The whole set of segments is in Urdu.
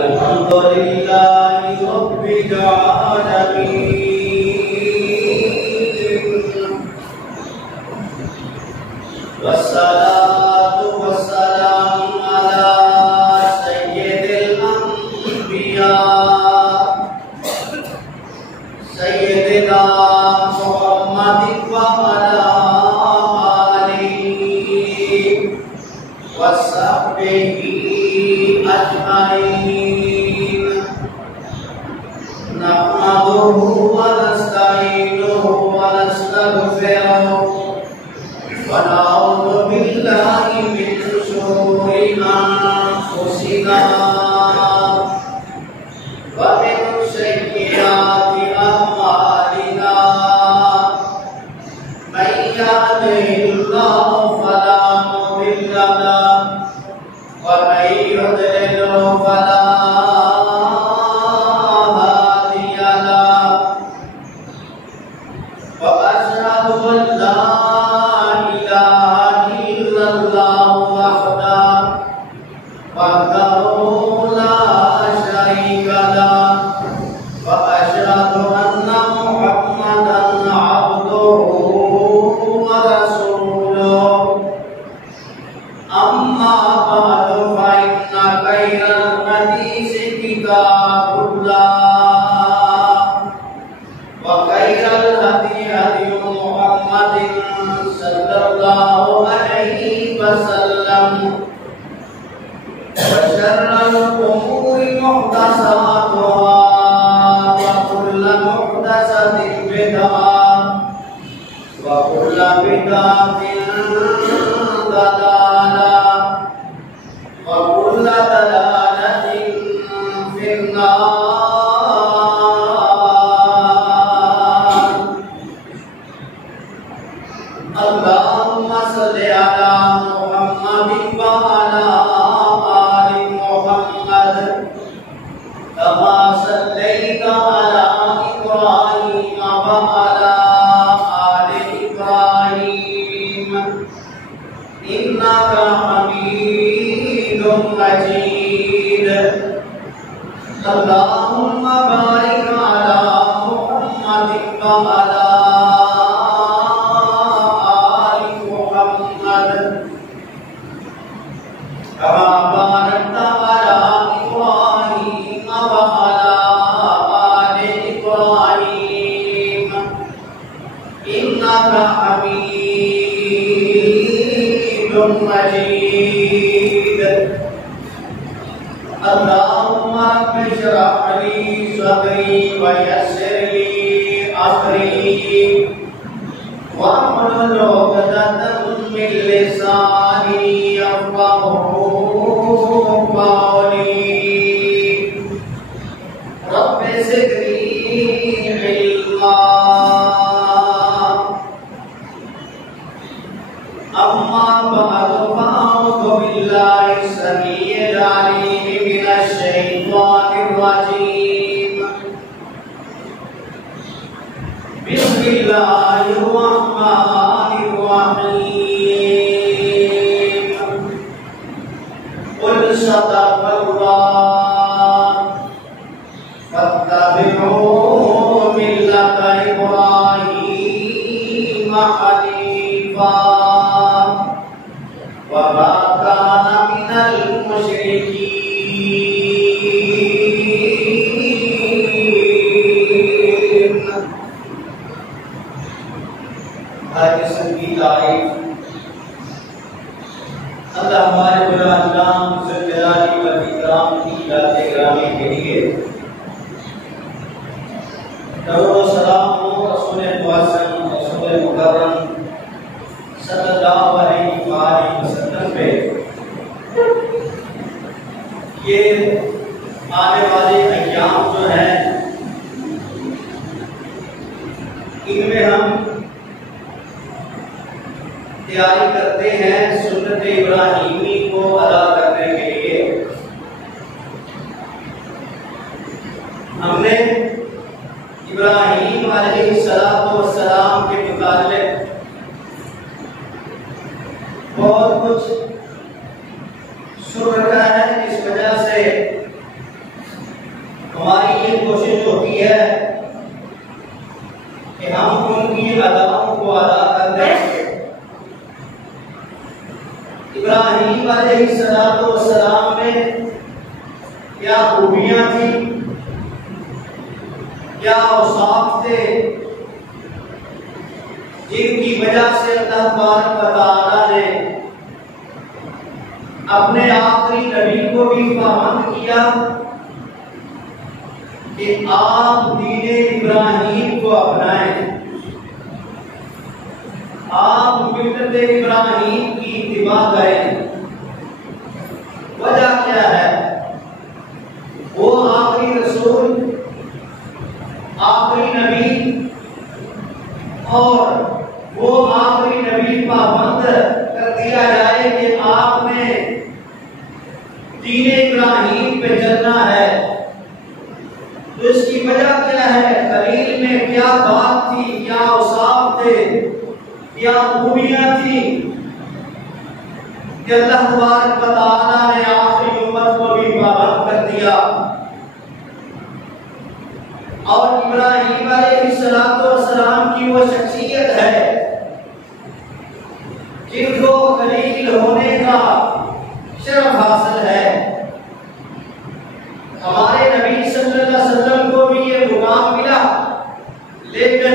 الحمد لله رب العالمين والصلاة والسلام على سيد الأنبياء سيدنا محمد وعلى آله وصحبه أجمعين نحمده ونستعينه ونستغفره ونعوذ بالله من شرور أنفسنا ومن سيئات أعمالنا من يهده الله فلا مضل له ومن يضلل فلا هادي له وأشهد أن لا إله إلا الله وحده لا شريك له وأشهد أن محمدا عبده ورسوله أما بعد فإن خير الحديث كتاب الله وخير الهدي هدي محمد صلى الله عليه وسلم وشر الأمور محدثاتها وكل محدثة بدعة وكل بدعة ضلالة وكل ضلالة في النار. اللهم صل على محمد وعلى آل محمد كما صليت على إبراهيم وعلى آل إبراهيم إنك حميد مجيد. اللهم بارك على محمد وعلى آل محمد كما باركت على إبراهيم وعلى آل إبراهيم إنك حميد مجيد. اللهم رب اشرح لي صدري ويسر لي أمري واحلل عقدة من لساني يفقهوا قولي. رب زدني علما. أما بعد فأعوذ بالله السميع العليم من الشيطان الرجيم. بسم الله الرحمن الرحيم. قل صدق الله فاتبعوا ملة إبراهيم حنيفا وما كان من المشركين. آج سنگی لائف اللہ ہمارے برادران سجداری و اکرام کی ذات گرامی کے لیے درود و سلام ہو رسول معظم رسول مکرم صلی اللہ علیہ وسلم پہ. یہ آنے والے ایام جو ہیں ان میں ہم تیاری کرتے ہیں سنت ابراہیمی کو ادا کرنے کے لیے. ہم نے ابراہیم علیہ السلام کے متعلق بہت کچھ چھپ رکھا ہے، اس وجہ سے ہماری یہ کوشش ہوتی ہے کہ ہم ان کی اداؤں کو ادا کر دیں۔ ابراہیم علیہ السلام میں کیا خوبیاں تھیں، کیا اوصاف تھے جن کی وجہ سے اللہ تبارک و تعالیٰ نے اپنے آخری نبی کو بھی پابند کیا کہ آپ دین ابراہیم کو اپنائیں، آپ ملت ابراہیم کی اتباع کریں۔ وجہ کیا ہے؟ وہ آخری رسول، آخری نبی، اور وہ آخری نبی پابند کر دیا جائے کہ آپ نے دین ابراہیم پہ چلنا ہے، تو اس کی وجہ کیا ہے؟ خلیل میں کیا بات تھی، کیا اوصاف تھے، کیا خوبیاں تھیں کہ اللہ تبارک و تعالیٰ نے آخری امت کو بھی پابند کر دیا۔ اور ابراہیم علیہ السلام کی وہ شخصیت ہے جن کو خلیل ہونے کا شرف حاصل ہے۔ ہمارے نبی صلی اللہ علیہ وسلم کو بھی یہ مقام ملا، لیکن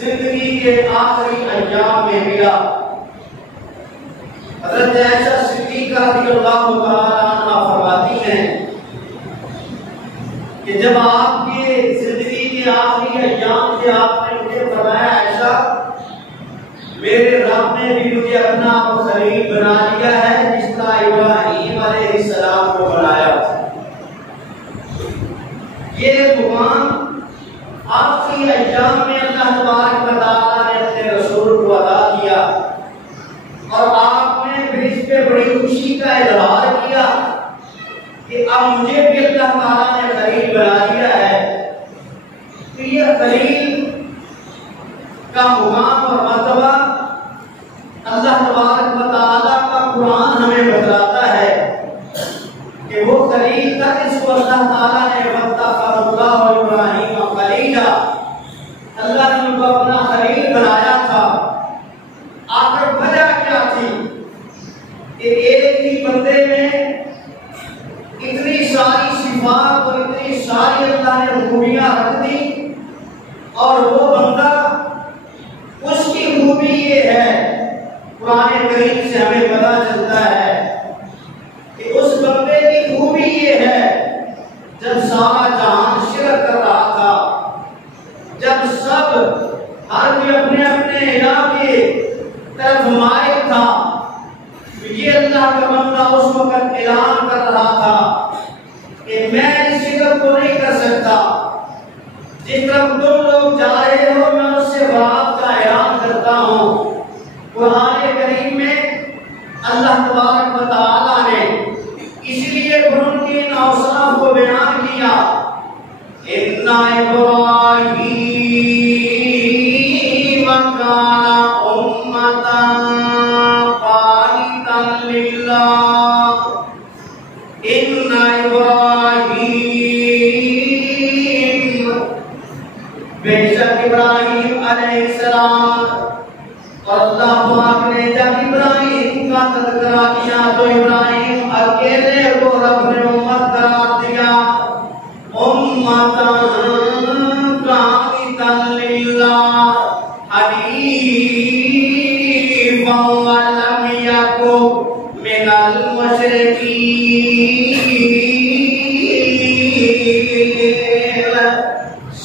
زندگی کے آخری ایام میں ملا۔ حضرت عائشہ صدیقہ رضی اللہ تعالیٰ عنہا فرماتی ہیں کہ جب آپ کے زندگی کے آخری ایام سے آپ نے مجھے فرمایا، عائشہ میرے رب نے بھی مجھے اپنا خلیل بنا لیا ہے جس کا ابراہیم علیہ السلام کو بنایا۔ یہ مقام آخری ایام میں اللہ تبارک و تعالیٰ نے اپنے رسول کو عطا کیا، اور آپ نے پھر اس پہ بڑی خوشی کا اظہار کیا کہ اب مجھے بھی اللہ تعالیٰ نے خلیل بنا لیا ہے۔ تو یہ خلیل کا مقام اور مرتبہ اللہ تبارک و تعالیٰ کا قرآن ہمیں بتلاتا ہے کہ وہ خلیل تھا جس کو اللہ تعالیٰ نے وَاتَّخَذَ اللَّهُ إِبْرَاهِيمَ خَلِيلًا، اللہ نے ان کو اپنا خلیل بنایا تھا۔ آخر وجہ کیا تھی کہ ایک ہی بندے میں اتنی ساری صفات اور اتنی ساری اللہ نے خوبیاں رکھ دی، اور وہ بندہ اس کی خوبی یہ ہے، قرآن کریم سے ہمیں پتہ چلتا ہے کہ اس بندے کی خوبی یہ ہے جب سارا جہان شرک کر رہا تھا، جب سب ہر کوئی اپنے اپنے الہ کی طرف مائل تھا، یہ اللہ کا بندہ اس وقت اعلان کر رہا تھا کہ میں اس شرک کو نہیں کر سکتا، جس طرف تم لوگ جا رہے ہو میں اس سے برات کا اعلان کرتا ہوں۔ قرآن کریم میں اللہ تبارک و تعالیٰ نے اس لیے ان کے ان اوصاف کو بیان کیا، اِنَّ إِبْرَاهِيمَ كَانَ أُمَّةً قَانِتًا لِلَّهِ، إِنَّ إِبْرَاهِيمَ، بے شک ابراہیم علیہ السلام، اور اللہ پاک نے جب ابراہیم کا تذکرہ کیا تو ابراہیم اکیلے کو رب نے امت قرار دیا، امتاً قانتاً للہ حنیفاً ولم یکن من المشرکین۔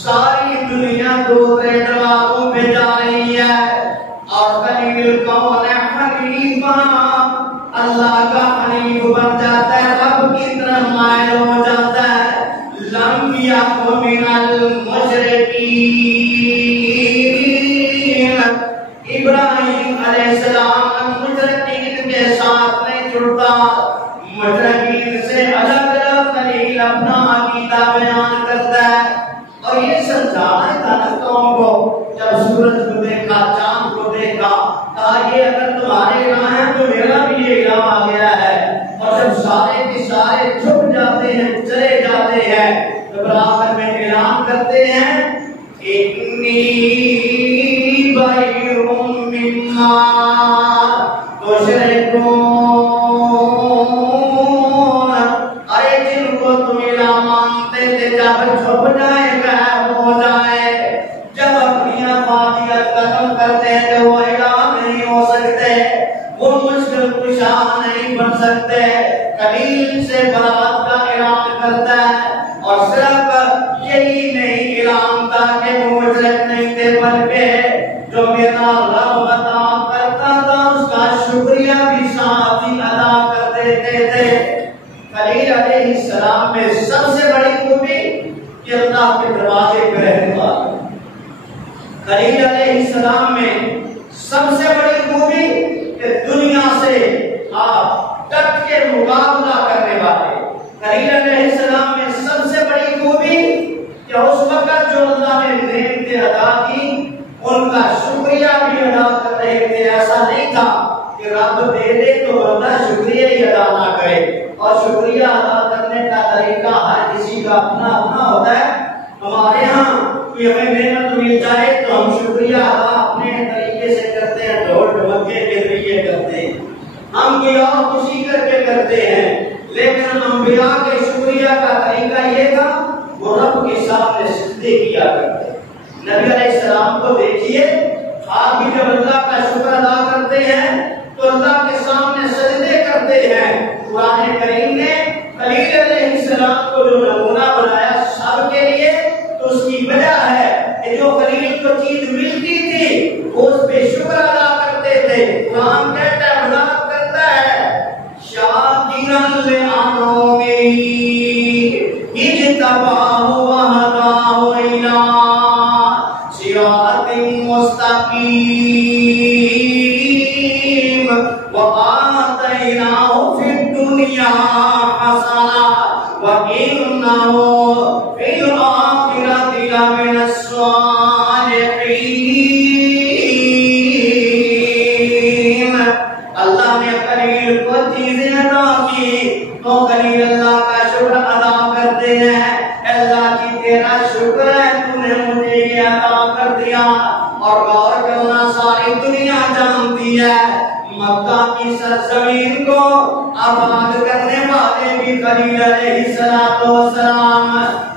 ساری دنیا دوسرے دروازوں پہ جا رہی ہے، اور خلیل کون ہے؟ حنیفہ، اللہ کا حنیف بن جاتا ہے، رب کی طرف مائل ہو جاتا ہے۔ لم یکن من المشرکین، ابراہیم علیہ السلام مشرکین کے ساتھ نہیں جڑتا، مشرکین سے الگ الگ خلیل اپنا عقیدہ بیان کرتا ہے۔ اور یہ سمجھانا تھا نا قوم کو، جب سورج کو دیکھا، چاند کو دیکھا، کہا یہ اگر تمہارے الہ ہیں تو میرا بھی یہ الہ آ گیا ہے، اور جب سارے سارے چھپ جاتے ہیں، چلے جاتے ہیں، تو آخر میں اعلان کرتے ہیں انی بریء مما تشرکون، ارے جن کو تم الہ مانتے تھے جب چھپ جائے، غائب ہو جائے، جب اپنی افادیت ختم کرتے ہیں وہ الہ نہیں ہو سکتے، وہ مشکل کشا نہیں بن سکتے، قلیل سے برات کا اعلان کرتا ہے۔ اور صرف یہی نہیں اعلان تھا کہ وہ مشرک نہیں تھے، بلکہ جو میرا رب عطا کرتا تھا اس کا شکریہ بھی ساتھ ہی ادا کر دیتے تھے۔ خلیل علیہ السلام میں سب سے بڑی خوبی کہ اللہ کے دروازے پہ رہنے والا۔ خلیل علیہ السلام میں سب سے بڑی خوبی کہ دنیا سے آپ ڈٹ کے مقابلہ کرنے والے۔ خلیل علیہ السلام میں سب سے بڑی خوبی کہ اس وقت جو اللہ نے نعمتیں عطا کی ان کا شکریہ بھی ادا کر رہے تھے۔ ایسا نہیں تھا کہ رب دے دے تو بندہ شکریہ ہی ادا نہ کرے، اور شکریہ ادا کرنے کا طریقہ ہر کسی کا اپنا اپنا ہوتا ہے۔ ہمارے ہاں کوئی ہمیں نعمت مل جائے تو ہم شکریہ ادا اپنے طریقے سے کرتے ہیں، ڈھول ڈھمکے کے ذریعے کرتے ہیں، ہم کوئی اور خوشی کر کے کرتے ہیں، لیکن انبیاء کے شکریہ کا طریقہ یہ تھا وہ رب کے سامنے سجدے کیا کرتے۔ نبی علیہ السلام کو دیکھیے، آپ بھی جب اللہ کا شکر ادا کرتے ہیں تو اللہ کے سامنے سجدے کرتے ہیں۔ قرآن کریم نے خلیل علیہ السلام کو جو نمونہ بنایا سب کے لیے، تو اس کی وجہ ہے کہ جو خلیل کو چیز ملتی تھی وہ اس پہ شکر ادا کرتے تھے۔ قرآن کہتا ہے، مدد کرتا ہے، شاکرا لانعمہ اجتباہ وہداہ الی صراط مستقیم وآتیناہ فی الدنیا حسنہ وإنہ فی الآخرۃ لمن الصالحین۔ اللہ نے خلیل کو چیزیں عطا کی تو خلیل اللہ کا شکر ادا کرتے ہیں۔ اللہ کی تیرا شکر ہے تو نے مجھے یہ عطا کر دیا۔ اور غور کرنا، ساری دنیا جانتی ہے مکہ کی سرزمین کو آباد کرنے والے بھی خلیل علیہ السلام،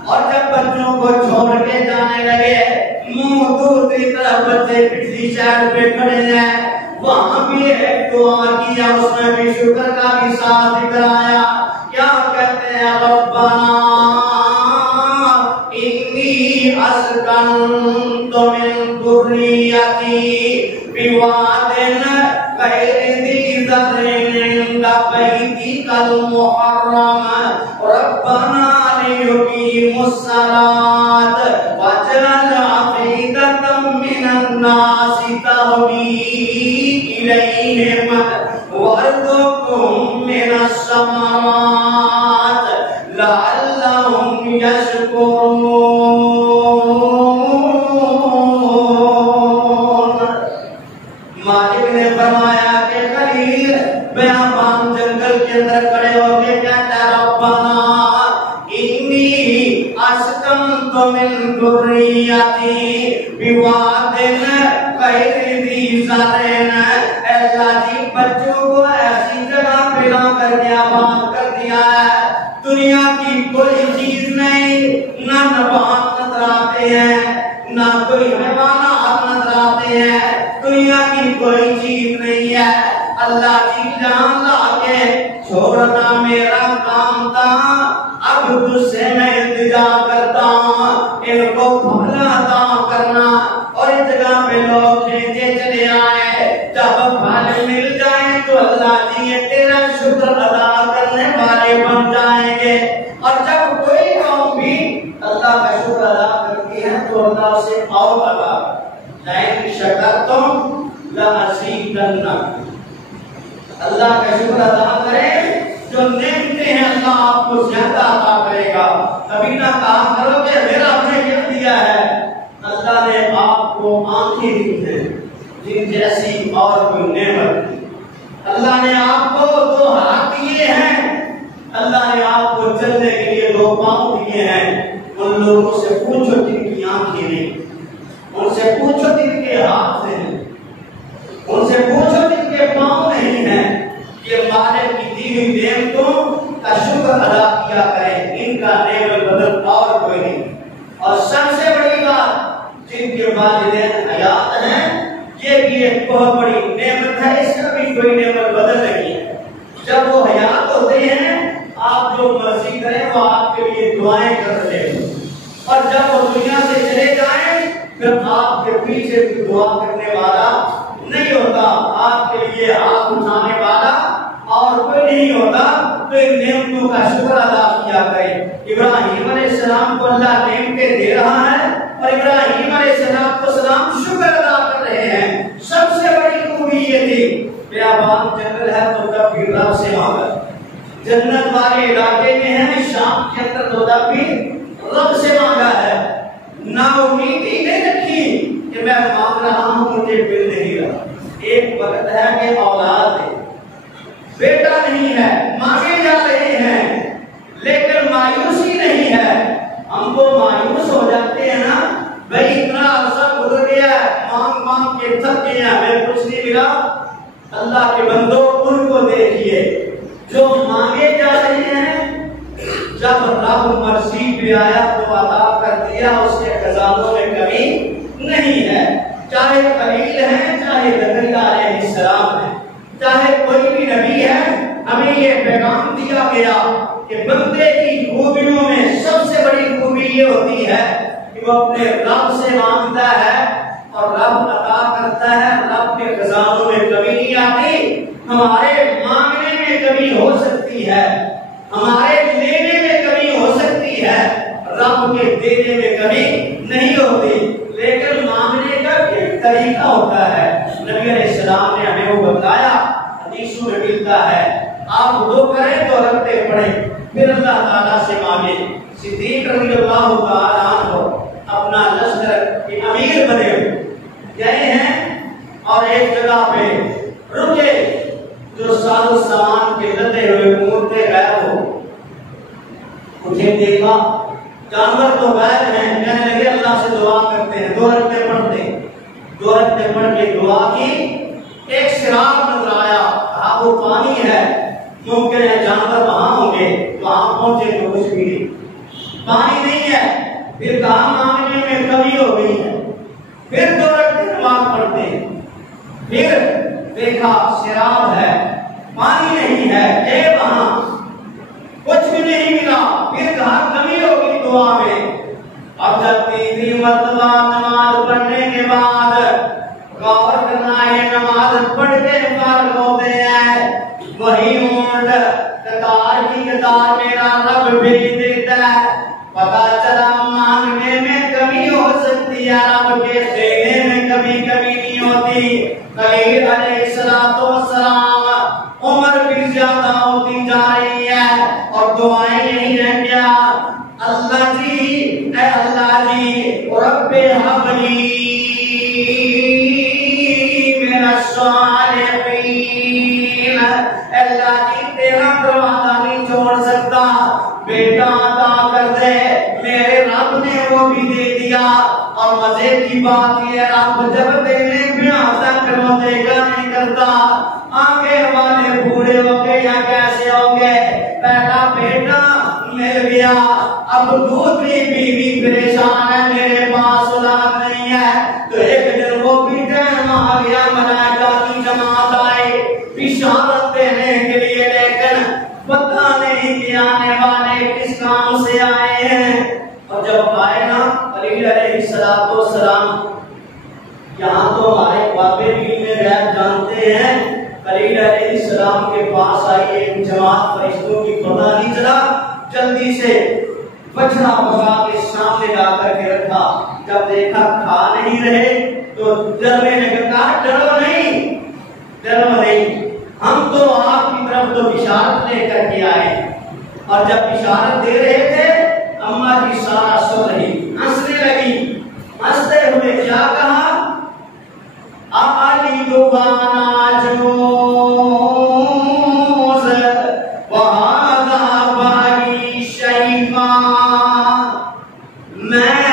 اور جب بچوں کو چھوڑ کے جانے لگے، منہ دوسری طرف بچے پچھلی سائڈ پہ کھڑے ہیں، وہاں بھی ایک دعا کیا، اس میں بھی شکر کا بھی ساتھ کرایا۔ کیا کہتے ہیں؟ ربنا انی اسکنت من ذریتی بواد غیر ذی زرع عند بیتک المحرم ربنا لیقیموا الصلاۃ واجعل افئدۃ من الناس تہوی الیہم وارزقہم من الثمرات لعلہم یشکرون۔ مالک نے فرمایا کہ خلیل بیابان جنگل کے اندر کھڑے ہو کے کہتا ہے، ربنا انی اسکنت من ذریتی بواد غیر ذی زرع، اللہ جی بچوں کو ایسی جگہ پہ لا کر کے آباد کر دیا ہے، دنیا کی کوئی چیز نہیں، نہ نبات نظر آتے ہیں، نہ کوئی حیوانات نظر آتے ہیں، دنیا کی کوئی چیز نہیں ہے۔ اللہ جی جان لا کے چھوڑنا میرا کام تھا، اب تجھ سے میں التجا کرتا ہوں ان کو پھل عطا کرنا۔ اور اس جگہ پہ لوگ کھینچے چلے آئے، جب پھل مل جائیں تو اللہ جی تیرا شکر ادا کرنے والے بن جائیں گے۔ اور جب کوئی قوم بھی اللہ کا شکر ادا کرتی ہے تو اللہ اسے اور ادا لئن شکرتم لأزیدنکم، اللہ کا شکر ادا کریں، جو نعمتیں ہیں اللہ آپ کو زیادہ عطا کرے گا۔ کبھی نہ کہا کرو کہ میرا ہمیں یہ دیا ہے، اللہ نے آپ کو آنکھیں دی ہیں جن جیسی اور کوئی نعمت، اللہ نے آپ کو دو ہاتھ دیے ہیں، اللہ نے آپ سے پوچھو جن کی آنکھیں نہیں، ان سے پوچھو جن کے ہاتھ نہیں، ان سے پوچھو جن کے پاؤں نہیں ہیں، یہ مالک کی دی ہوئی نعمتوں کا شکر ادا کیا کریں، ان کا نعمت بدل اور کوئی نہیں۔ اور سب سے بڑی بات، جن کے والدین حیات ہیں، یہ بھی ایک بہت بڑی نعمت ہے، اس کا بھی کوئی نعمت بدل نہیں ہے۔ جب وہ حیات ہوتے ہیں آپ جو مرضی کریں وہ آپ کے لیے دعائیں کر رہے ہیں، اور جب وہ دنیا سے چلے جائیں پھر آپ کے پیچھے دعا کرنے والا نہیں ہوتا، آپ کے لیے ہاتھ اٹھانے والا اور کوئی نہیں ہوتا۔ تو ان نعمتوں کا شکر ادا کیا کریں۔ ابراہیم علیہ السلام کو اللہ نعمتیں دے رہا ہے اور ابراہیم علیہ السلام شکر ادا کر رہے ہیں۔ سب سے بڑی خوبی یہ تھی، بیابان جنگل ہے تو تب بھی رب سے مانگا، جنت والے علاقے میں ہیں شام کے اندر تو تب بھی رب سے مانگا ہے، نا امیدی نہیں رکھی کہ میں مانگ رہا ہوں مجھے مل نہیں رہا۔ ایک وقت ہے کہ اولاد ہے، بیٹا نہیں ہے، مانگے جا رہے ہیں لیکن مایوسی نہیں ہے۔ ہم کو مایوس ہو جاتے ہیں نا، بھائی اتنا عرصہ گزر گیا مانگ مانگ کے تھک گئے ہیں، ہمیں کچھ نہیں ملا۔ اللہ کے بندو ان کو دیکھیے جو مانگے جا رہے ہیں، جب رب مرضی پہ آیا تو عطا کر دیا، اس کے خزانوں میں کمی نہیں ہے۔ چاہے خلیل ہیں، چاہے زکریا علیہ السلام ہیں، چاہے کوئی بھی نبی ہے، ہمیں یہ پیغام دیا گیا کہ بندے کی خوبیوں میں سب سے بڑی خوبی یہ ہوتی ہے کہ وہ اپنے رب سے مانگتا ہے اور رب عطا کرتا ہے، رب کے خزانوں میں کمی نہیں آتی۔ ہمارے مانگنے میں کمی ہو سکتی ہے، ہمارے لینے میں کمی ہو سکتی ہے، رب کے دینے میں کمی نہیں ہوتی، لیکن مانگنے کا ایک طریقہ ہوتا ہے۔ نبی علیہ السلام نے ہمیں وہ بتایا، حدیثوں میں ملتا ہے، آپ دو کریں تو رکھتے پڑیں پھر اللہ تعالیٰ سے مانگیں۔ صدیق رضی اللہ تعالیٰ عنہ اپنا لشکر کے امیر بنے گئے ہیں اور ایک جگہ پہ رکے، جو ساز و سامان کے لدے ہوئے اونٹیں غائب ہو، مجھے دیکھا جانور تو غائب ہیں، کہنے لگے اللہ سے دعا کرتے ہیں، دو رکعتیں پڑھتے ہیں، دو رکعتیں پڑھ کے دعا کی، ایک سراب نظر آیا، کہا وہ پانی ہے، ممکن ہے جانور وہاں ہوں گے، وہاں پہنچے تو کچھ بھی نہیں، پانی نہیں ہے۔ پھر کہا مانگنے میں کمی ہو گئی ہے، پھر دو رکعتیں نماز پڑھتے ہیں، پھر دیکھا سراب ہے، پانی نہیں ہے، گئے وہاں کچھ بھی نہیں ملا، پھر کہا کمی ہوگی دعا میں۔ اب جب تیسری مرتبہ نماز پڑھنے کے بعد غور کرنا ہے، نماز پڑھ کے فارغ ہوتے ہیں، وہی اونٹ قطار کی قطار میرا رب بھیج دیتا ہے۔ پتا چلا مانگنے میں کمی ہو سکتی ہے، رب کے دینے میں کمی نہیں ہوتی۔ خلیل علیہ السلام عمر بھی زیادہ ہوتی جا رہی ہے اور دعائیں یہی ہیں کیا، اللہ جی اے اللہ جی رب حبلی من الصالحین، اللہ جی تیرا دروازہ نہیں چھوڑ سکتا، بیٹا عطا کر دے۔ میرے رب نے وہ بھی دے دیا، اور مزے کی بات یہ رب جب دینے پہ آتا کرو دیگا نہیں کرتا۔ آگے والے بوڑھے ہو گئے یا کیسے ہو گئے، بیٹا بیٹا مل گیا، اب دوسری بیوی پریشان ہے، میرے پاس اولاد نہیں ہے، تو ایک دن وہ بھی ٹائم آ گیا، ملائکہ کی جماعت آئی بشارت دینے کے لیے، لیکن پتہ نہیں کہ آنے والے کس کام سے آئے ہیں۔ اور جب آئے نا خلیل علیہ السلام، یہاں تو ہمارے بابے بھی میں غیب جانتے ہیں، خلیل علیہ السلام کے پاس آئی ایک جماعت فرشتوں کی، پتہ نہیں چلا، جلدی سے بچڑا پکا کے سامنے لا کر کے رکھا، جب دیکھا کھا نہیں رہے تو ڈرنے لگا، کہا ڈرو نہیں، ہم تو آپ کی طرف تو بشارت لے کر کے آئے۔ اور جب بشارت دے رہے تھے اماں کی سارا سن رہی، ہنسنے لگی، ہنستے ہوئے کیا کہا، اعلی لبانا جوز وہذا باری شیفا، میں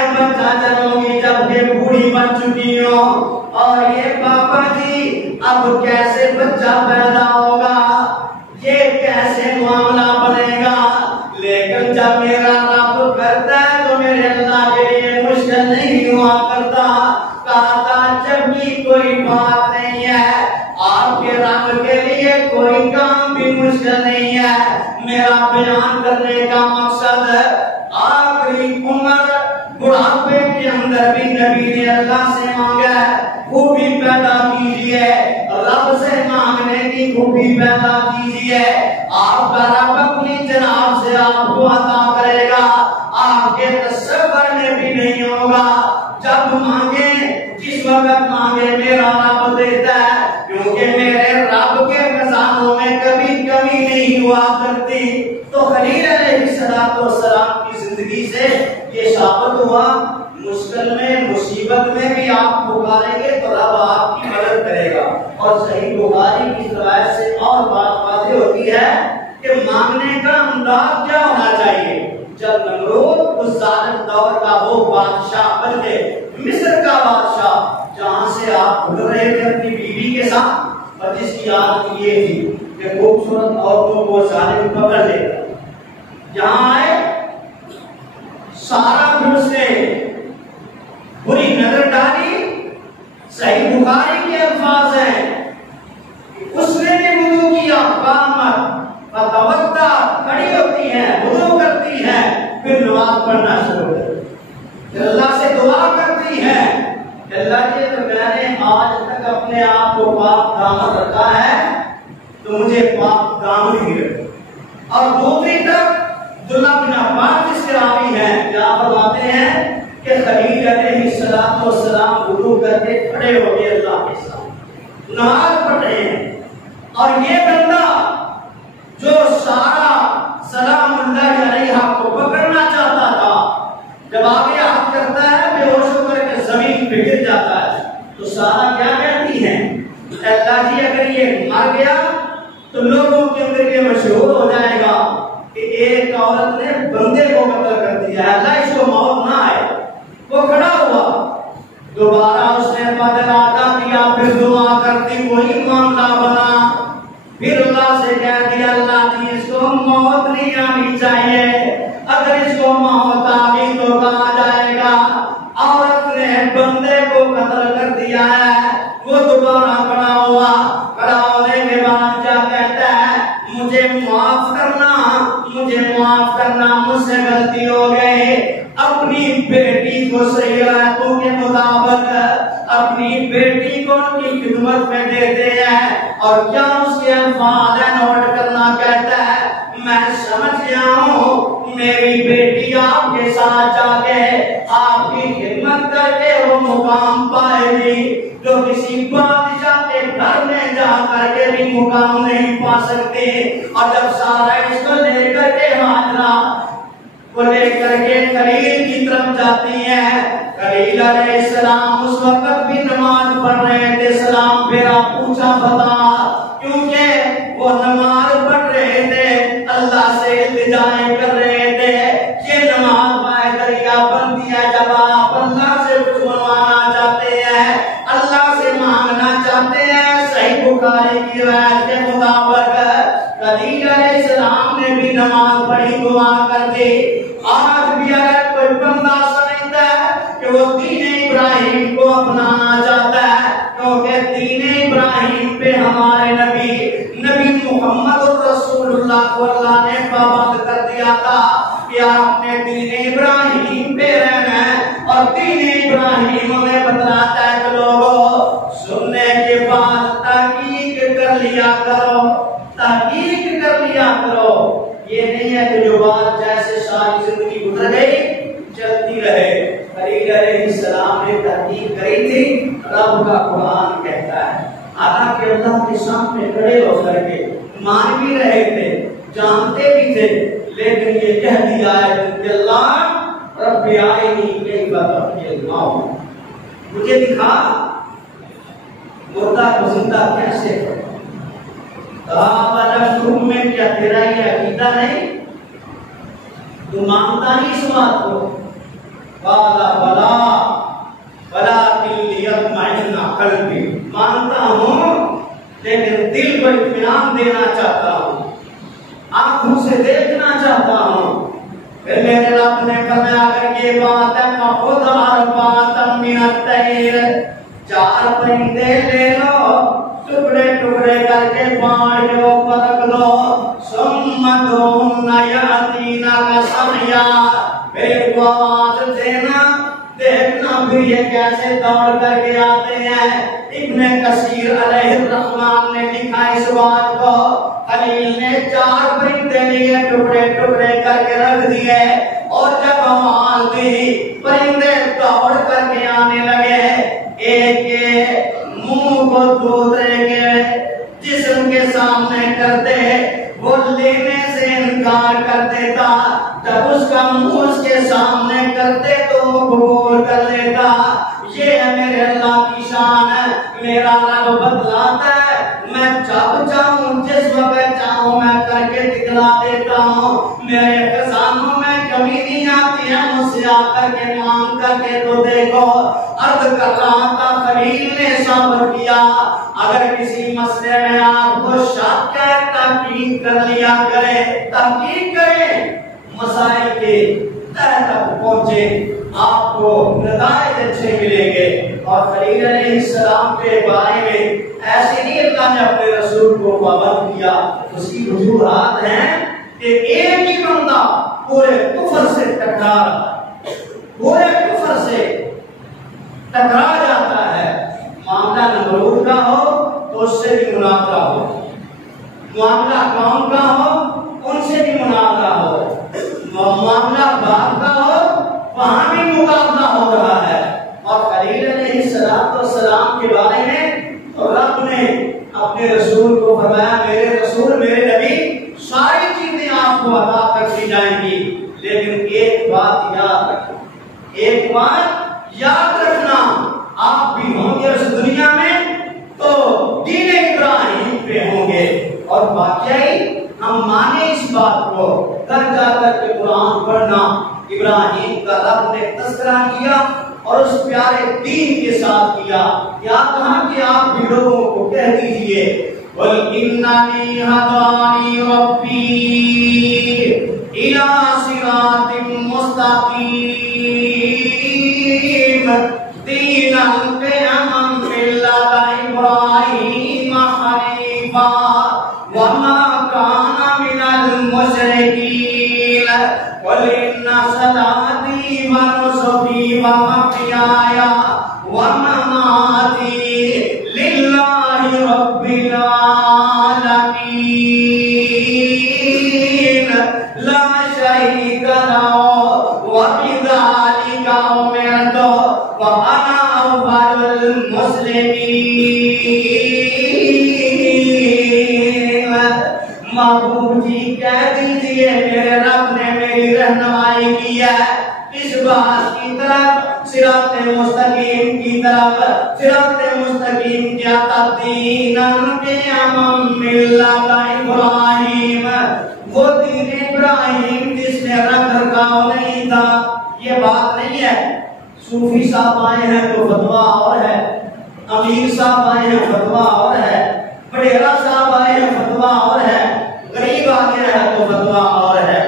مشکل نہیں ہے. میرا بیان کرنے کا مقصد ہے آخری عمر بڑھاپے کے اندر بھی نبی نے اللہ سے مانگا ہے خوبی پیدا کیجیے, رب سے مانگنے کی خوبی پیدا کیجیے. آپ کا رب اپنی جناب سے آپ کو عطا کرے گا, آپ کے تصور میں بھی نہیں ہوگا. جب مانگے جس وقت مانگے میرا رب دیتا ہے, کیونکہ میرے رب کے خزانوں میں کبھی کمی نہیں ہوا کرتی. تو خلیل علیہ السلام کی زندگی سے یہ ثابت ہوا مشکل میں مصیبت میں بھی آپ پکاریں گے تو رب آپ کی مدد کرے گا. اور صحیح بخاری کی روایت سے اور بات واضح ہوتی ہے کہ مانگنے کا انداز کیا ہونا چاہیے. جب نمرود اس ظالم دور کا وہ بادشاہ بن گئے, مصر کا بادشاہ, جہاں سے آپ گزر رہے تھے اپنی بیوی کے ساتھ, اور جس کی عادت یہ تھی کہ خوبصورت عورتوں کو ظالم پکڑ لیتا. جہاں آئے سارا بھی اس نے بری نظر ڈالی. صحیح بخاری کے الفاظ ہیں اس نے بھی وضو کیا, قامت فتوضا, کھڑی ہوتی ہے, وضو کرتی ہے, پھر نماز پڑھنا شروع کر اللہ سے دعا کرتی ہے اللہ کے تو میں نے آج تک اپنے آپ کو پاک دامن رکھا ہے تو مجھے پاک دامن ہی رکھو. اور دوسری طرف عبداللہ بن عباس جس کے راوی ہیں کیا فرماتے ہیں کہ خلیل علیہ السلام وضو کر کے کھڑے ہو گئے اللہ کے ساتھ نماز پڑھ رہے ہیں. اور یہ بندہ جو سارا سلام اللہ علیہ کو پکڑنا چاہتا تھا, جب آگے ہاتھ کرتا ہے بے ہوش ہو کر کے زمین پہ گر جاتا ہے, تو سارا کیا کہتی ہے اللہ جی اگر یہ مر گیا تو لوگوں کے اندر یہ مشہور ہو جائے گا کہ ایک عورت نے بندے کو قتل کر دیا ہے, اللہ اس کو موت نہ آئے. وہ کھڑا ہوا, دوبارہ اس نے بدل عطا کیا, پھر دعا کرتی وہی معاملہ بنا. پھر اللہ سے کہہ دیا اللہ جی اس کو موت نہیں آنی چاہیے, اگر اس کو موت آ گئی تو کہا جائے گا عورت نے بندے کو قتل کر دیا ہے. وہ دوبارہ کھڑا ہوا, کھڑا ہونے کے بعد کیا کہتا ہے مجھے معاف کرنا, مجھے معاف کرنا, مجھ سے غلطی ہو گئی. اپنی بیٹی کو صحیح روایتوں کے مطابق اپنی بیٹی کو ان کی خدمت میں دیتے ہیں, اور کیا اس کے الفاظ نوٹ کرنا کہتا ہے میں سمجھ گیا ہوں میری بیٹی آپ کے ساتھ جا کے آپ کی خدمت کر کے وہ مقام پائے گی جو کسی بادشاہ کے گھر میں جا کر کے بھی مقام نہیں پا سکتے. اور جب سارا اس کو لے کر کے ہاجرہ کو لے کر کے خلیل کی طرف جاتی ہیں, خلیل علیہ السلام اس وقت بھی نماز پڑھ رہے تھے. سلام پھیرا, پوچھا بتا, کیونکہ وہ نماز پڑھ رہے تھے, اللہ سے التجائیں کر رہے تھے. یہ نماز پائے دریا بنتی ہے جب آپ اللہ سے کچھ منوانا چاہتے ہیں, اللہ سے مانگنا چاہتے ہیں. صحیح بخاری کی روایت کے مطابق خلیل علیہ السلام نے بھی نماز پڑھی, دعا کر دی. آج بھی اگر کوئی بندہ سمجھتا ہے کہ وہ دین ابراہیم کو اپنانا چاہتا ہے, کیونکہ دین ابراہیم پہ ہمارے نبی محمد رسول اللہ کو اللہ نے پابند کر دیا تھا کہ آپ نے دین ابراہیم پہ رہنا ہے. اور دین ابراہیم ہمیں بتلاتا ہے کہ لوگوں سننے کے بعد تحقیق کر لیا کرو, تحقیق کر لیا کرو. یہ نہیں ہے کہ جو بات جیسے ساری زندگی گزر گئی چلتی رہے. خلیل علیہ السلام نے تحقیق کری تھی, رب کا قرآن کہتا ہے, حالانکہ اللہ کے سامنے کھڑے ہو کر کے مان بھی رہے تھے, جانتے بھی تھے, لیکن یہ کہہ دیا ہے کہ اللہ رب آئینی کیف تحیی الموت, مجھے دکھا مردہ کو زندہ کیسے کرو. تم میں کیا تیرا یہ عقیدہ نہیں, تو مانتا ہی اس بات کو. قالا بلا لیطمئن قلبی, مانتا ہوں لیکن دل کو اطمینان دینا چاہتا ہوں, آنکھوں سے دیکھنا چاہتا ہوں. پھر میرے رب نے فرمایا اگر یہ بات ہے فخذ اربعۃ من الطیر, 4 پرندے لے لو, ٹکڑے ٹکڑے کر کے پہاڑ کے اوپر رکھ دو, ایسے دوڑ کر کے آتے ہیں. ابن کثیر علیہ الرحمن نے لکھا اس بات کو, خلیل نے 4 پرندے لیے ٹکڑے ٹکڑے کر کے رکھ دیے, اور جب آواز دی پرندے دوڑ کر کے آنے لگے. ایک کے منہ کو دوسرے کے جسم کے سامنے کرتے, وہ لینے سے انکار کر دیتا. جب اس کا منہ اس کے سامنے کرتے تو وہ قبول کر لیتا. یہ ہے میرے اللہ کی شان ہے. میرا رب بتلاتا ہے, میں جب چاہوں جس وقت چاہوں میں کر کے دکھلا دیتا ہوں. میرے خزانوں میں کمی نہیں آتی ہے, مجھ سے آ کر کے مانگ کر کے تو دیکھو. عرض کر رہا تھا خلیل نے صبر کیا. اگر کسی مسئلے میں آپ کو شک ہے تحقیق کر لیا کرے, تحقیق کریں, مسائل کے تہ تک پہنچے, آپ کو نتائج اچھے ملیں گے. اور خلیل علیہ السلام کے بارے میں ایسے نہیں اللہ نے اپنے رسول کو پابند کیا. اس کی وجوہات ہیں کہ ایک ہی بندہ پورے کفر سے ٹکرا رہا ہے, پورے کفر سے ٹکرا جاتا ہے. معاملہ نمرود کا ہو تو اس سے بھی مناظرہ ہو, معاملہ قوم کا ہو ان سے بھی مناظرہ ہو, معاملہ باپ کا ہو وہاں بھی مقابلہ ہو رہا ہے. اور خلیل علیہ السلام کے بارے میں رب نے اپنے رسول کو فرمایا, میرے رسول میرے نبی ساری چیزیں آپ کو عطا کر دی جائیں گی, لیکن ایک بات یاد رکھنا, ایک بات یاد رکھنا, آپ بھی ہوں گے اس دنیا میں تو دین ابراہیم پہ ہوں گے. اور واقعی ہم مانے اس بات کو, گھر جا کر کے قرآن پڑھنا, ابراہیم کا رب نے تذکرہ کیا اور اس پیارے دین کے ساتھ کیا. کیا کہا کہ آپ بھی لوگوں کو کہہ دیجئے, قُلْ إِنَّنِي هَدَانِي رَبِّي إِلَىٰ صِرَاطٍ مُسْتَقِيمٍ دِينًا قِيَمًا مِلَّةَ إِبْرَاهِيمَ حَنِيفًا وَمَا كَانَ مِنَ الْمُشْرِكِينَ قُلْ إِنَّ صَلَاتِي وَنُسُكِي وَمَحْيَايَ وَمَمَاتِي لِلَّهِ رَبِّ الْعَالَمِينَ لَا شَرِيكَ لَهُ وَبِذَلِكَ أُمِرْتُ وَأَنَا أَوَّلُ الْمُسْلِمِينَ. محبوب جی کہہ دیجئے میرے رب نے میری رہنمائی کی ہے اس بات کی طرف, صراط مستقیم کی طرف. صراط مستقیم کیا تھا, دیناً قیما ملت ابراہیم, وہ دین ابراہیم جس نے رنگ رکھاؤ نہیں تھا. یہ بات نہیں ہے صوفی صاحب آئے ہیں تو فتویٰ اور ہے, امیر صاحب آئے ہیں فتویٰ اور ہے, بڑیرا صاحب آئے ہیں فتویٰ اور ہے, غریب آ گیا ہے تو فتویٰ اور ہے,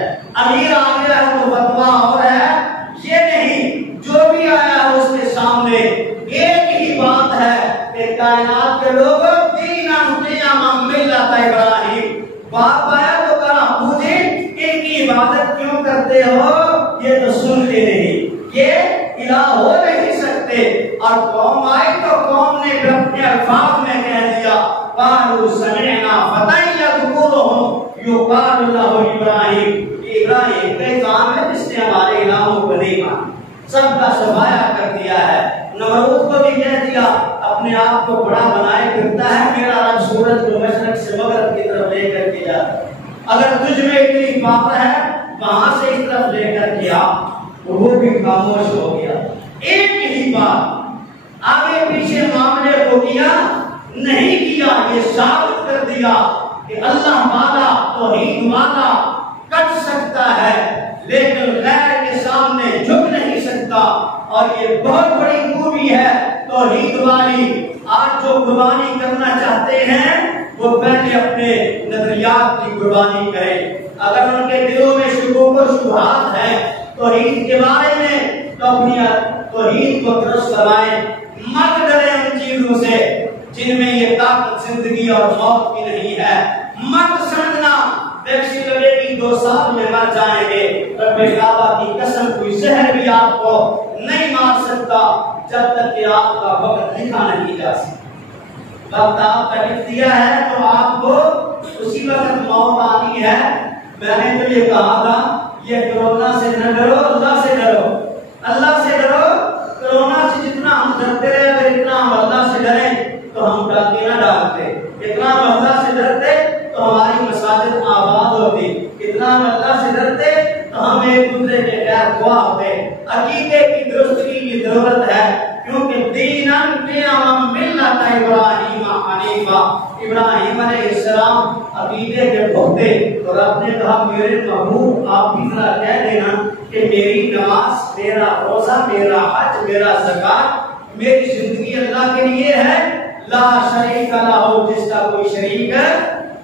امیر آ گیا ہے تو فتویٰ اور ہے. یہ نہیں, جو بھی آیا ہے اس کے سامنے ایک ہی بات ہے کہ کائنات کے لوگ دیناً قیما ملت ابراہیم. باپ آیا تو کہا مجھے ان کی عبادت کیوں کرتے ہو, یہ تو سنتے نہیں, یہ الہ ہو نہیں سکتے. اور قوم آئی تو قوم نے اپنے الفاظ میں کہہ دیا, قالوا سمعنا فتى يذكرهم يقال له ابراہیم. ابراہیم کا کام ہے جس نے ہمارے الہوں کو نہیں مانا, سب کا سفایا کر دیا ہے. نمرود کو بھی کہہ دیا, اپنے آپ کو بڑا بنائے پھرتا ہے, میرا رب سورج کو مشرق سے مغرب کی طرف لے کر کے جاتا ہے, اگر تجھ میں اتنی پاور ہے وہاں سے اس طرف لے کر کے آ. وہ بھی خاموش ہو گیا. ایک ہی بات, آگے پیچھے معاملے کو کیا نہیں کیا, یہ ثابت کر دیا کہ اللہ والا توحید والا کٹ سکتا ہے لیکن غیر کے سامنے جھک نہیں سکتا. اور یہ بہت بڑی خوبی ہے توحید والی. آج جو قربانی کرنا چاہتے ہیں وہ پہلے اپنے نظریات کی قربانی کریں. اگر ان کے دلوں میں شکوک و شبہات ہیں توحید کے بارے میں تو اپنی توحید کو درست کروائیں. مت ڈریں ان چیزوں سے جن میں یہ طاقت زندگی اور موت کی نہیں ہے. مت سمجھنا ویکسی لگے گی 2 سال میں مر جائیں گے, رب کعبہ کی قسم کوئی زہر بھی آپ کو نہیں مار سکتا. جب تک کہ آپ کا وقت لکھا نہیں جا سکتا۔ وقت آپ کا لکھ دیا ہے تو آپ کو اسی وقت موت آنی ہے۔ میں نے تو یہ کہا تھا یہ کرونا سے نہ ڈرو، اللہ سے ڈرو، اللہ سے ڈرو۔ کرونا سے جتنا ہم ڈرتے رہے، اگر اتنا ہم اللہ سے ڈریں تو ہم ڈاکے نہ ڈالتے، اتنا ہم اللہ سے ڈرتے تو ہماری مساجد آباد ہوتی، اتنا ہم اللہ سے ڈرتے تو ہم ایک دوسرے کے خیر خواہ ہوتے۔ عقیدے کی درستگی کی ضرورت ہے، کیونکہ دیناً قیاماً ملت ابراہیم حنیفہ، ابراہیم علیہ السلام عقیدے کے پختے۔ تو رب نے کہا میرے محبوب آپ بھی ذرا کہہ دینا کہ میری نماز، میرا روزہ، میرا حج، میرا زکات، میری زندگی اللہ کے لیے ہے، لا شریک لہ، جس کا کوئی شریک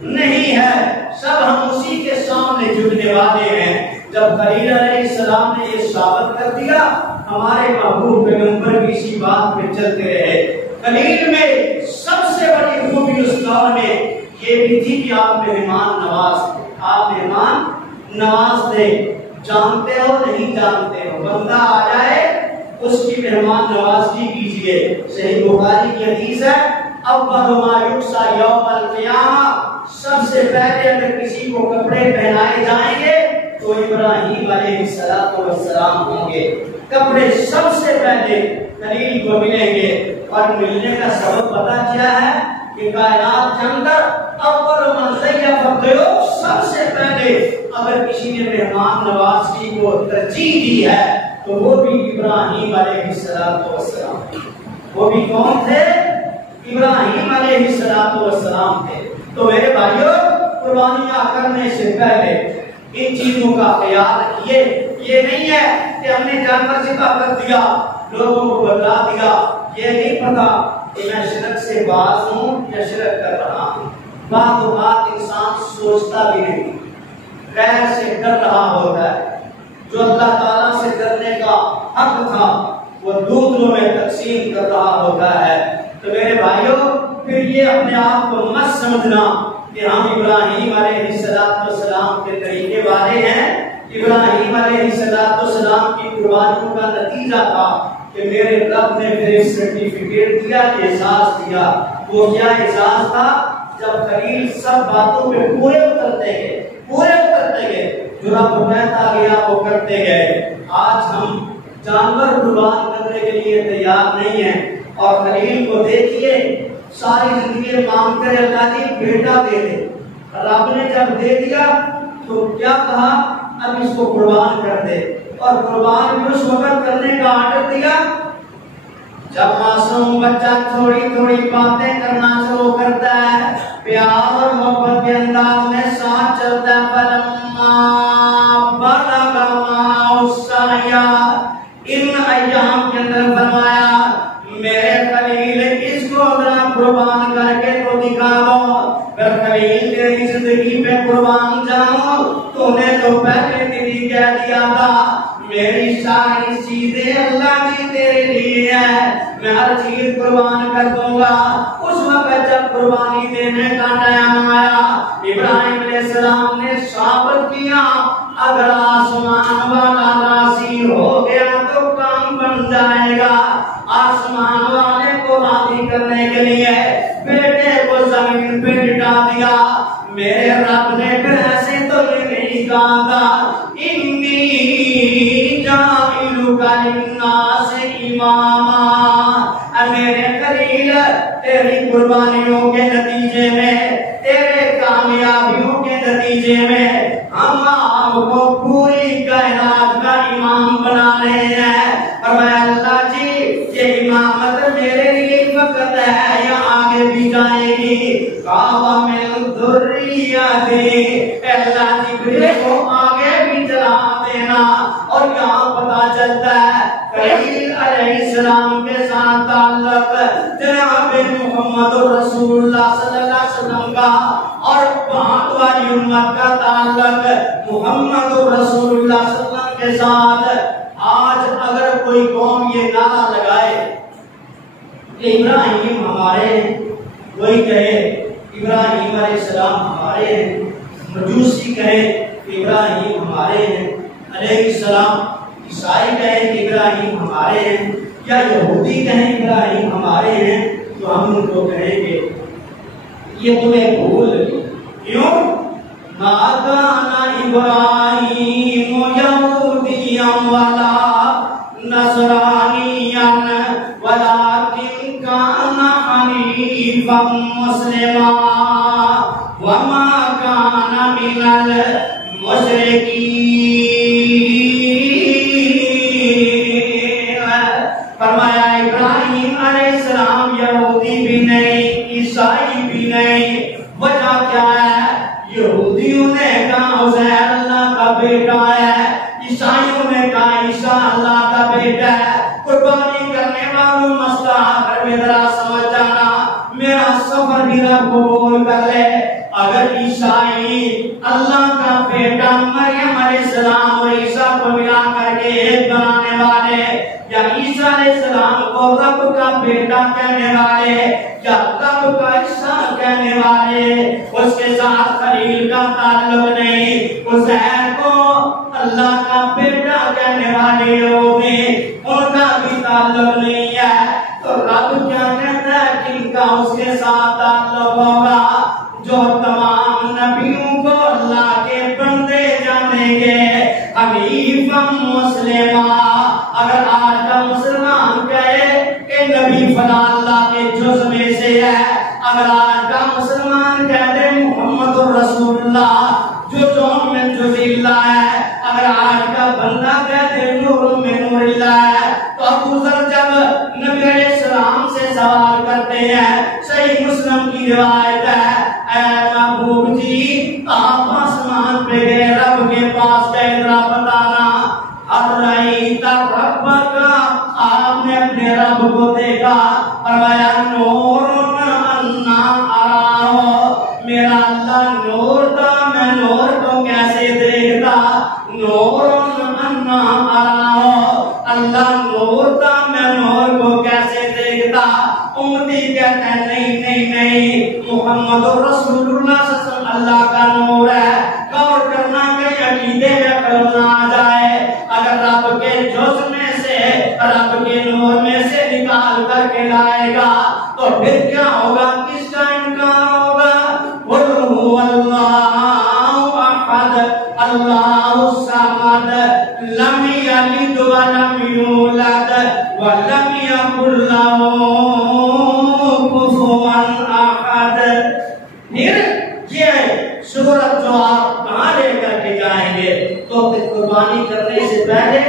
نہیں ہے، سب ہم اسی کے سامنے جھکنے والے ہیں۔ جب خلیل علیہ السلام نے یہ ثابت کر دیا، ہمارے محبوب پیغمبر بھی اسی بات پہ چلتے رہے۔ خلیل میں سب سے بڑی خوبی اس دور میں یہ بھی تھی کہ آپ مہمان نواز تھے، آپ مہمان نواز تھے۔ جانتے ہو نہیں جانتے ہو، بندہ آ جائے اس کی مہمان نوازی کیجئے۔ صحیح بخاری کی حدیث ہے، اول ما یکسا یوم القیامہ، سب سے پہلے اگر کسی کو کپڑے پہنائے جائیں گے تو ابراہیم علیہ السلام ہوں گے۔ کپڑے سب سے پہلے خلیل کو ملیں گے، اور ملنے کا سبب پتہ کیا ہے کہ کائنات کے اندر اول من ضیف الضیوف، سب سے پہلے اگر کسی نے مہمان نوازی کو ترجیح دی ہے تو وہ بھی ابراہیم علیہ السلام۔ وہ بھی کون تھے؟ ابراہیم علیہ السلام تھے۔ تو میرے بھائیوں، قربانیاں کرنے سے پہلے ان چیزوں کا خیال رکھیے۔ یہ نہیں ہے کہ ہم نے جانور ذبح کر دیا، لوگوں کو بتا دیا، یہ نہیں پتا کہ میں شرک سے باز ہوں یا شرک کر رہا ہوں۔ بعض اوقات انسان سوچتا بھی نہیں، غیر سے ڈر رہا ہوتا ہے۔ جو اللہ تعالیٰ سے ڈرنے کا حق تھا وہ دوسروں میں تقسیم کر رہا ہوتا ہے۔ تو میرے بھائیوں، پھر یہ اپنے آپ کو مت سمجھنا کہ ہم ابراہیم علیہ السلام کے طریقے والے ہیں۔ ابراہیم علیہ السلام کی قربانیوں کا نتیجہ تھا کہ میرے رب نے پھر سرٹیفکیٹ دیا، اعزاز دیا۔ وہ کیا اعزاز تھا؟ جب خلیل سب باتوں پہ پورے اترتے گئے، جو رب کہتا گیا وہ کرتے گئے۔ آج ہم جانور قربان کرنے کے لیے تیار نہیں ہیں، اور خلیل کو دیکھیے، ساری زندگی مانگتے رہے اللہ جی بیٹا دے دے۔ رب نے جب دے دیا تو کیا کہا؟ اب اس کو قربان کر دے، اور قربان بھی اس وقت کرنے کا آرڈر دیا جب معصوم بچہ تھوڑی تھوڑی باتیں کرنا شروع کرتا ہے، پیار اور محبت کے انداز میں ساتھ چلتا ہے۔ فلما بلغ معه السعي، ان ایام کے اندر فرمایا میرے خلیل اس کو ذرا قربان کر کے تو دکھا دو۔ اگر خلیل تیری زندگی پہ قربان جاؤ، تو نے تو پہلے دن ہی کہہ دیا تھا میری ساری چیزیں اللہ کی تیرے لیے ہے، میں ہر چیز قربان کر دوں گا۔ اس وقت جب قربانی دینے کا ٹائم آیا، ابراہیم علیہ السلام نے ثابت کیا اگر آسمان والا راضی ہو گیا تو کام بن جائے گا۔ آسمان والے کو راضی کرنے کے لیے بیٹے کو زمین پہ لٹا دیا۔ میرے رب نے پھر ایسے تو یہ نہیں کہا تھا انی جاعلک للناس اماما، میرے خلیل تیری قربانیوں کے نتیجے میں، تیرے کامیابیوں کے نتیجے میں ہم آپ کو پوری کائنات کا امام بنا رہے ہیں۔ اور میں اللہ جی یہ امامت میرے لیے وقت ہے یا آگے بھی جائے گی؟ کعبہ میں ذریتی، اللہ جبریل کو آگے بھی چلا دینا۔ اور یہاں پتا چلتا ہے خلیل علیہ السلام کے ساتھ تعلق جناب محمد رسول اللہ صلی اللہ علیہ وسلم کا، اور بعد والی امت کا تعلق محمد رسول اللہ صلی اللہ علیہ وسلم کے ساتھ۔ آج اگر کوئی قوم یہ نعرہ لگائے کہ ابراہیم ہمارے ہیں، وہی کہے ابراہیم علیہ السلام ہمارے ہیں، مجوسی کہے کہ ابراہیم ہمارے ہیں علیہ السلام، عیسائی کہے کہ ابراہیم ہمارے ہیں، یا یہودی کہیں ابراہیم ہمارے ہیں تو ہم ان کو کہیں گے یہ تمہیں بھول کیوں؟ ما کان ابراہیم یہودیا ولا نصرانیا ولکن کان حنیفا مسلما وما کان من المشرکین۔ فرمایا ابراہیم علیہ السلام یہودی بھی نہیں، عیسائی بھی نہیں۔ وجہ کیا ہے؟ یہودیوں نے کہا عزیر اللہ کا بیٹا ہے، عیسائیوں نے کہا عیسیٰ اللہ کا بیٹا ہے۔ قربانی کرنے والوں مسئلہ آخر میں ذرا سمجھ جانا، میرا سفر بھی رب قبول کر لے۔ اگر عیسائی اللہ کا بیٹا مریم علیہ السلام اور عیسیٰ کو ملا کر کے ایک بنانے والے، یا عیسیٰ علیہ السلام کو رب کا بیٹا کہنے والے یا رب کا حصہ کہنے والے، اس کے ساتھ خلیل کا تعلق نہیں، عزیر کو اللہ کا بیٹا کہنے والے ہوتے ان کا بھی تعلق نہیں ہے، تو رب کیا کہتا ہے جن کا اس کے ساتھ تعلق ہوگا؟ جو تمام نبیوں کو اللہ کے بندے جانیں گے، حنیفا مسلما۔ اگر آج کا مسلمان کہے کہ نبی فلاں اللہ کے جز میں سے ہے، اگر آج کا مسلمان کہہ دے محمد الرسول اللہ جزء من جز اللہ ہے، اگر آج کا بندہ کہہ دے نور من نور اللہ ہے، تو ابو ذر جب نبی علیہ السلام سے سوال کرتے ہیں، صحیح مسلم کی روایت ہے، اے محبوب جی آپ آسمان پہ گئے، رب کے پاس گئے، ذرا بتانا ارأیت ربک، آپ نے اپنے رب کو دیکھا؟ فرمایا نور انا اراہ، میرا اللہ نور تھا، میں نور کو کیسے دیکھتا؟ نور انا اراہ، اللہ نور تھا، میں نور کو کیسے دیکھتا؟ امتی کہتے ہیں نہیں نہیں نہیں، محمد رسول اللہ صلی اللہ علیہ وسلم اللہ کا نور ہے۔ غور کرنا کہ عقیدے میں عقل نہ آ جائے، اگر رب کے جز میں سے، رب کے نور میں سے نکال کر کے لائے گا تو پھر کیا ہوگا؟ کس کا انکار ہوگا؟ قل هو اللہ احد اللہ الصمد لم یلد ولم یولد ولم یکن له کفوا احد۔ پھر یہ سورت جو آپ کہاں لے کر کے جائیں گے؟ تو قربانی کرنے سے پہلے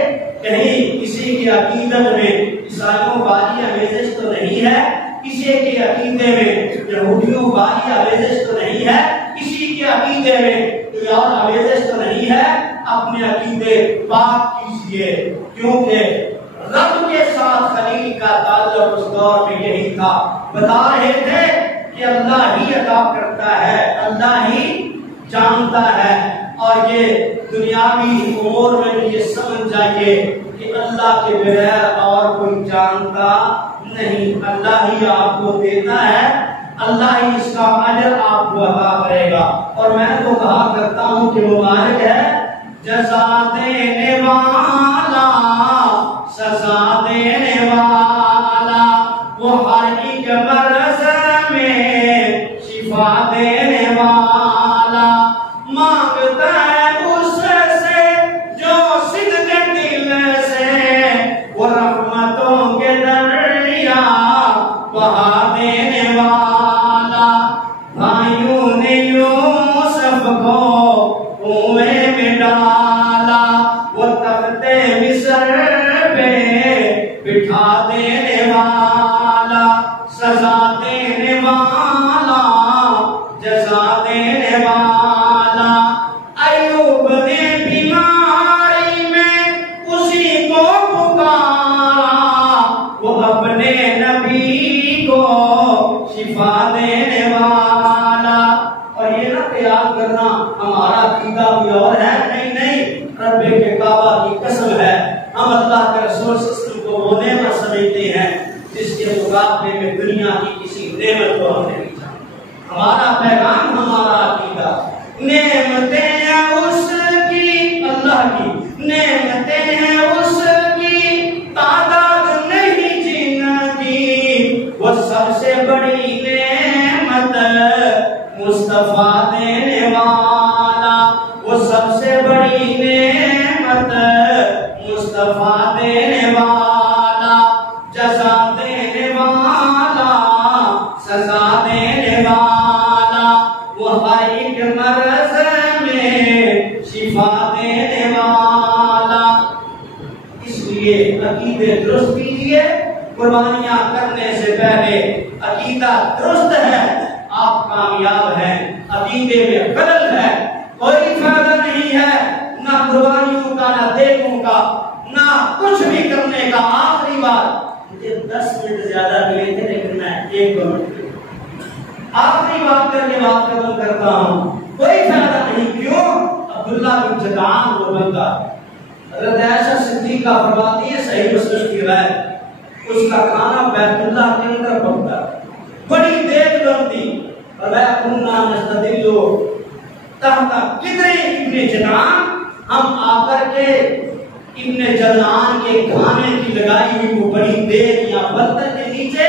کہیں کسی کی عقیدت میں عیسائیوں والی آمیزش تو نہیں ہے، کسی کے عقیدے میں یہودیوں والی آمیزش تو نہیں ہے، کسی کے عقیدے میں کوئی اور آمیزش تو نہیں ہے۔ اپنے عقیدے پاک کیجیے، کیونکہ رب کے ساتھ خلیل کا تعلق اس دور میں یہی تھا۔ بتا رہے تھے کہ اللہ ہی عطا کرتا ہے، اللہ ہی جانتا ہے، اور یہ دنیاوی امور میں بھی یہ سمجھ جائیے کہ اللہ کے بغیر اور کوئی جانتا نہیں، اللہ ہی آپ کو دیتا ہے، اللہ ہی اس کا اجر آپ کو عطا کرے گا۔ اور میں تو کہا کرتا ہوں کہ مبارک ہے جزا دینے والا، سزا دینے والا، وہ ہر ایک مرض میں شفا دینے والا، مانگتا ہے اس سے جو صدق دل سے، وہ رحمتوں کے دریا بہا دینے والا۔ بھائیوں نے یوسف کو کنویں میں ڈالا، وہ تختے مصر پہ بٹھا دینے والا، سزا دینے والا، جزا دینے والا۔ ایوب نے بیماری میں اسی کو پکارا، وہ اپنے نبی کو شفا دینے والا۔ اور یہ نہ خیال کرنا ہمارا عقیدہ کوئی اور ہے، نہیں نہیں، رب کے کعبہ کی قسم ہے ہم اللہ کے رسول صلی اللہ علیہ وسلم کو وہ نعمت سمجھتے ہیں جس کے مقابلے میں دنیا کی کسی نعمت کو ہم نے نہیں جانا۔ ہمارا پیغام، ہمارا عقیدہ، نعمتیں ہیں اس کی، اللہ کی نعمتیں ہیں اس کی تعداد نہیں شفا دینے والا۔ اس لیے عقیدے درست کیجیے، قربانیاں کرنے سے پہلے عقیدہ درست ہے، آپ کامیاب ہیں۔ عقیدے میں خلل ہے، کوئی فائدہ نہیں ہے، نہ قربانیوں کا، نہ دیگوں کا، نہ کچھ بھی کرنے کا۔ آخری بات، مجھے 10 منٹ زیادہ ملے تھے لیکن میں 1 منٹ آخری بات کر کے بات ختم کرتا ہوں۔ کوئی فائدہ نہیں، کیوں؟ عبداللہ بن جدعان وہ بندہ، حضرت عائشہ صدیقہ فرماتی ہے، صحیح مسلم کی روایت، اس کا کھانا بیت اللہ کے اندر پکتا، بڑی دیگ بنتی، اور وہ کننا نستدل تحت قدر ابن جدعان، ہم آ کر کے ابن جدعان کے کھانے کی لگائی ہوئی وہ بڑی دیگ یا برتن کے نیچے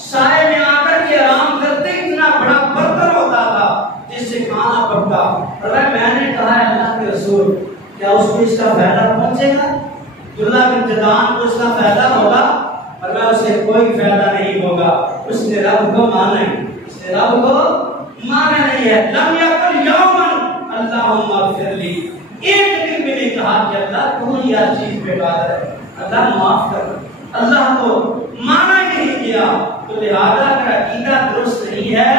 سائے میں آ کر کے آرام کرتے۔ اتنا بڑا برتن ہوتا تھا جس سے کھانا پکتا، اور میں نے کہا ہے اللہ کے رسول، کیا اس کو اس کا فائدہ پہنچے گا؟ عبداللہ بن جدعان کو اس کا فائدہ ہوگا؟ اور میں اسے کوئی فائدہ نہیں ہوگا۔ اس نے رب کو مانا ہے، اس نے رب کو مانا نہیں ہے۔ لم یقل یومن اللہم اغفر لی، ایک دن میں نے کہا کہ اللہ تو ہی ہر چیز پہ قادر ہے، اللہ معاف کر۔ اللہ کو مانا ہی نہیں کیا، تو لہذا اگر عقیدہ درست نہیں ہے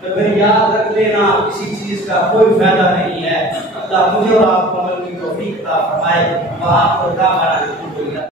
تو پھر یاد رکھ لینا کسی چیز کا کوئی فائدہ نہیں ہے۔ اللہ مجھے اور آپ کو عمل کی توفیق عطا فرمائے۔ وآخر دعوانا